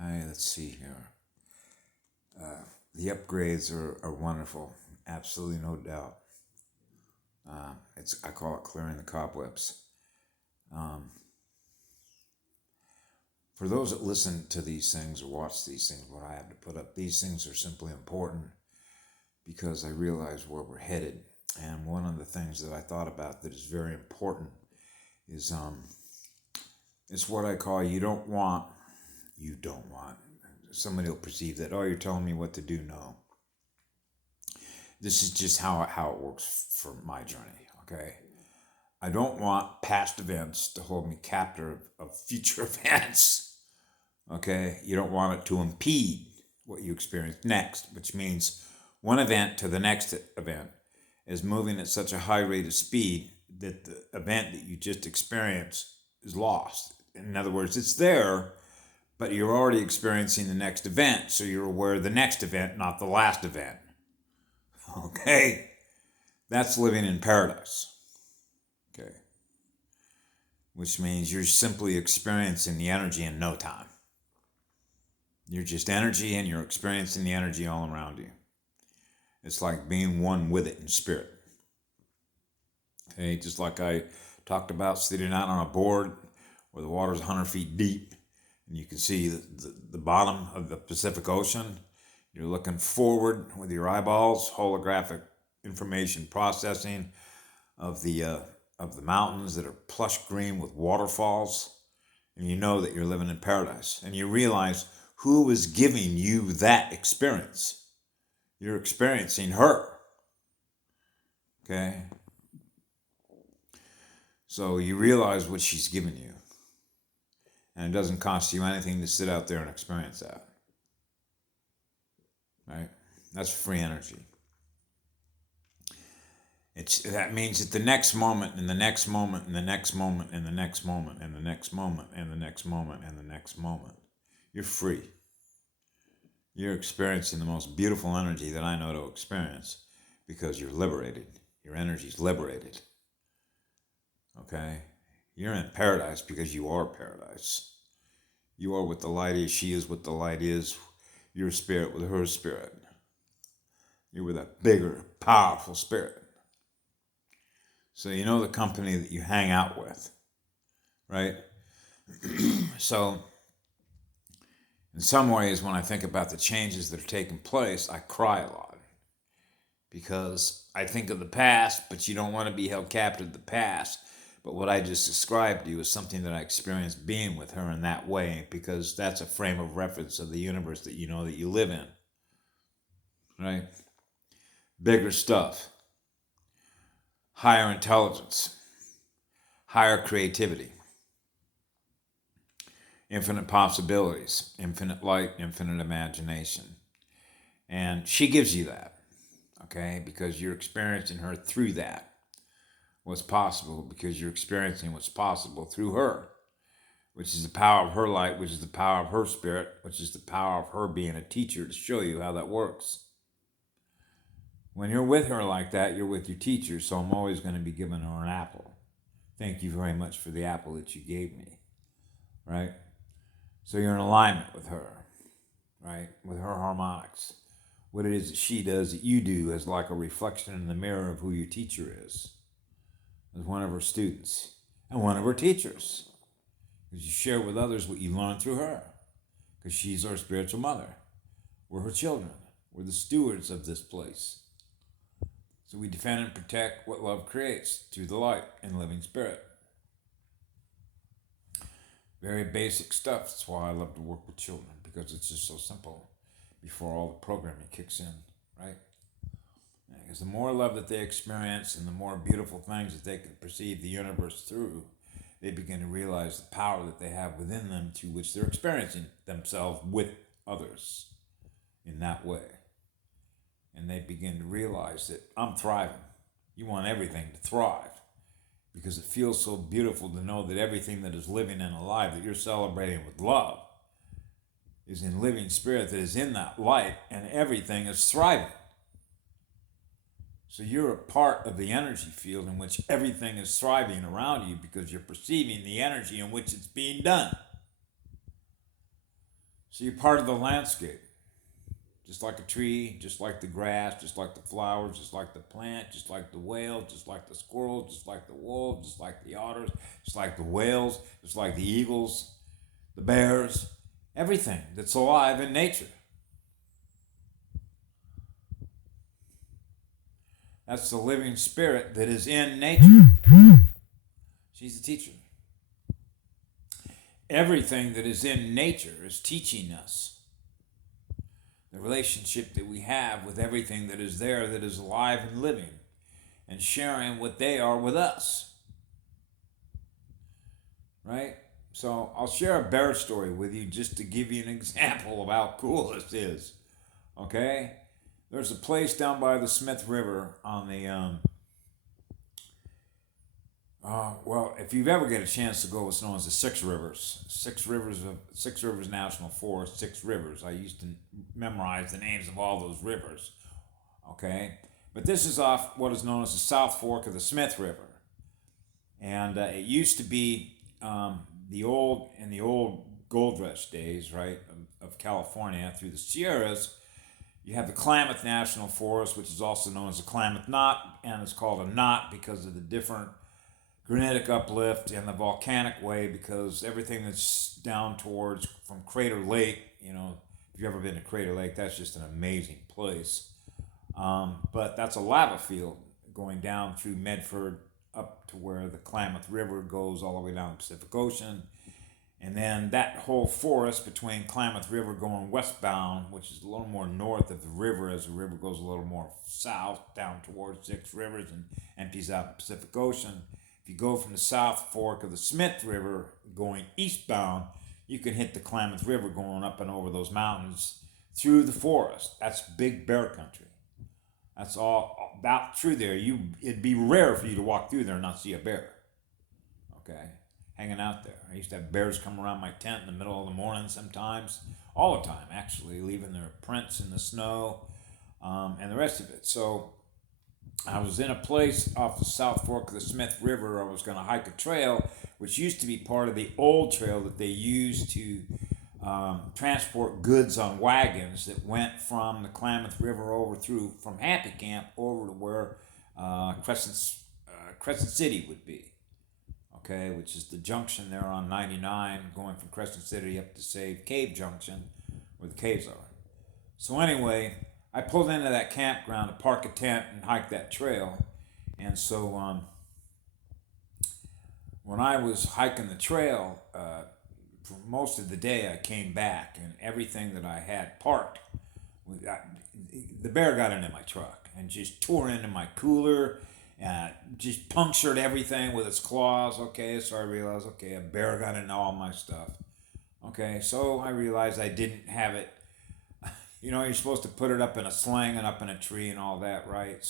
Let's see here. The upgrades are wonderful, absolutely no doubt. I call it clearing the cobwebs. Um, for those that listen to these things or watch these things, what I have to put up, these things are simply important because I realize where we're headed. And one of the things that I thought about that is very important is it's what I call you don't want. Somebody will perceive that, oh, you're telling me what to do. No. This is just how it works for my journey, okay? I don't want past events to hold me captive of future events, okay? You don't want it to impede what you experience next, which means one event to the next event is moving at such a high rate of speed that the event that you just experienced is lost. In other words, it's there, but you're already experiencing the next event, so you're aware of the next event, not the last event. Okay? That's living in paradise. Okay? Which means you're simply experiencing the energy in no time. You're just energy and you're experiencing the energy all around you. It's like being one with it in spirit. Okay? Just like I talked about sitting out on a board where the water's 100 feet deep and you can see the bottom of the Pacific Ocean. You're looking forward with your eyeballs, holographic information processing of the mountains that are plush green with waterfalls, and you know that you're living in paradise. And you realize who is giving you that experience. You're experiencing her. Okay? So you realize what she's given you. And it doesn't cost you anything to sit out there and experience that. Right? That's free energy. That means that the next moment and the next moment and the next moment and the next moment and the next moment and the next moment and the next moment, you're free. You're experiencing the most beautiful energy that I know to experience because you're liberated. Your energy's liberated. Okay? You're in paradise because you are paradise. You are what the light is. She is what the light is. Your spirit with her spirit. You're with a bigger, powerful spirit. So you know the company that you hang out with, right? So in some ways, when I think about the changes that are taking place, I cry a lot because I think of the past, but you don't want to be held captive to the past. But what I just described to you is something that I experienced being with her in that way because that's a frame of reference of the universe that you know that you live in, right? Bigger stuff, higher intelligence, higher creativity, infinite possibilities, infinite light, infinite imagination. And she gives you that, okay? Because you're experiencing her through that. What's possible because you're experiencing what's possible through her, which is the power of her light, which is the power of her spirit, which is the power of her being a teacher to show you how that works. When you're with her like that, you're with your teacher, so I'm always going to be giving her an apple. Thank you very much for the apple that you gave me, right? So you're in alignment with her, right? With her harmonics. What it is that she does that you do is like a reflection in the mirror of who your teacher is. As one of her students and one of her teachers. Because you share with others what you learn through her. Because she's our spiritual mother. We're her children. We're the stewards of this place. So we defend and protect what love creates through the light and living spirit. Very basic stuff. That's why I love to work with children, because it's just so simple before all the programming kicks in, right? Because the more love that they experience and the more beautiful things that they can perceive the universe through, they begin to realize the power that they have within them to which they're experiencing themselves with others in that way. And they begin to realize that I'm thriving. You want everything to thrive because it feels so beautiful to know that everything that is living and alive that you're celebrating with love is in living spirit that is in that light, and everything is thriving. So you're a part of the energy field in which everything is thriving around you because you're perceiving the energy in which it's being done. So you're part of the landscape. Just like a tree, just like the grass, just like the flowers, just like the plant, just like the whale, just like the squirrel, just like the wolves, just like the otters, just like the whales, just like the eagles, the bears, everything that's alive in nature. That's the living spirit that is in nature. She's the teacher. Everything that is in nature is teaching us the relationship that we have with everything that is there that is alive and living and sharing what they are with us. Right? So I'll share a bear story with you just to give you an example of how cool this is. Okay? There's a place down by the Smith River on the well, if you've ever get a chance to go, what's known as the Six Rivers National Forest, Six Rivers. I used to memorize the names of all those rivers. Okay, but this is off what is known as the South Fork of the Smith River, and it used to be the old gold rush days, right, of California through the Sierras. You have the Klamath National Forest, which is also known as the Klamath Knot, and it's called a knot because of the different granitic uplift and the volcanic way, because everything that's down towards from Crater Lake, if you've ever been to Crater Lake, that's just an amazing place. But that's a lava field going down through Medford up to where the Klamath River goes all the way down the Pacific Ocean. And then that whole forest between Klamath River going westbound, which is a little more north of the river as the river goes a little more south down towards Six Rivers and empties out the Pacific Ocean. If you go from the South Fork of the Smith River going eastbound, you can hit the Klamath River going up and over those mountains through the forest. That's big bear country. That's all about through there. It'd be rare for you to walk through there and not see a bear. Okay, hanging out there. I used to have bears come around my tent in the middle of the morning sometimes, all the time actually, leaving their prints in the snow and the rest of it. So I was in a place off the South Fork of the Smith River. I was going to hike a trail, which used to be part of the old trail that they used to transport goods on wagons that went from the Klamath River over through, from Happy Camp over to where Crescent City would be. Okay, which is the junction there on 99 going from Crescent City up to, say, Cave Junction, where the caves are. So anyway, I pulled into that campground to park a tent and hike that trail. And so when I was hiking the trail, for most of the day I came back, and everything that I had parked, the bear got into my truck and just tore into my cooler and just punctured everything with its claws. Okay, so I realized, okay, a bear got into all my stuff. Okay, so I realized I didn't have it. You're supposed to put it up in a sling and up in a tree and all that, right?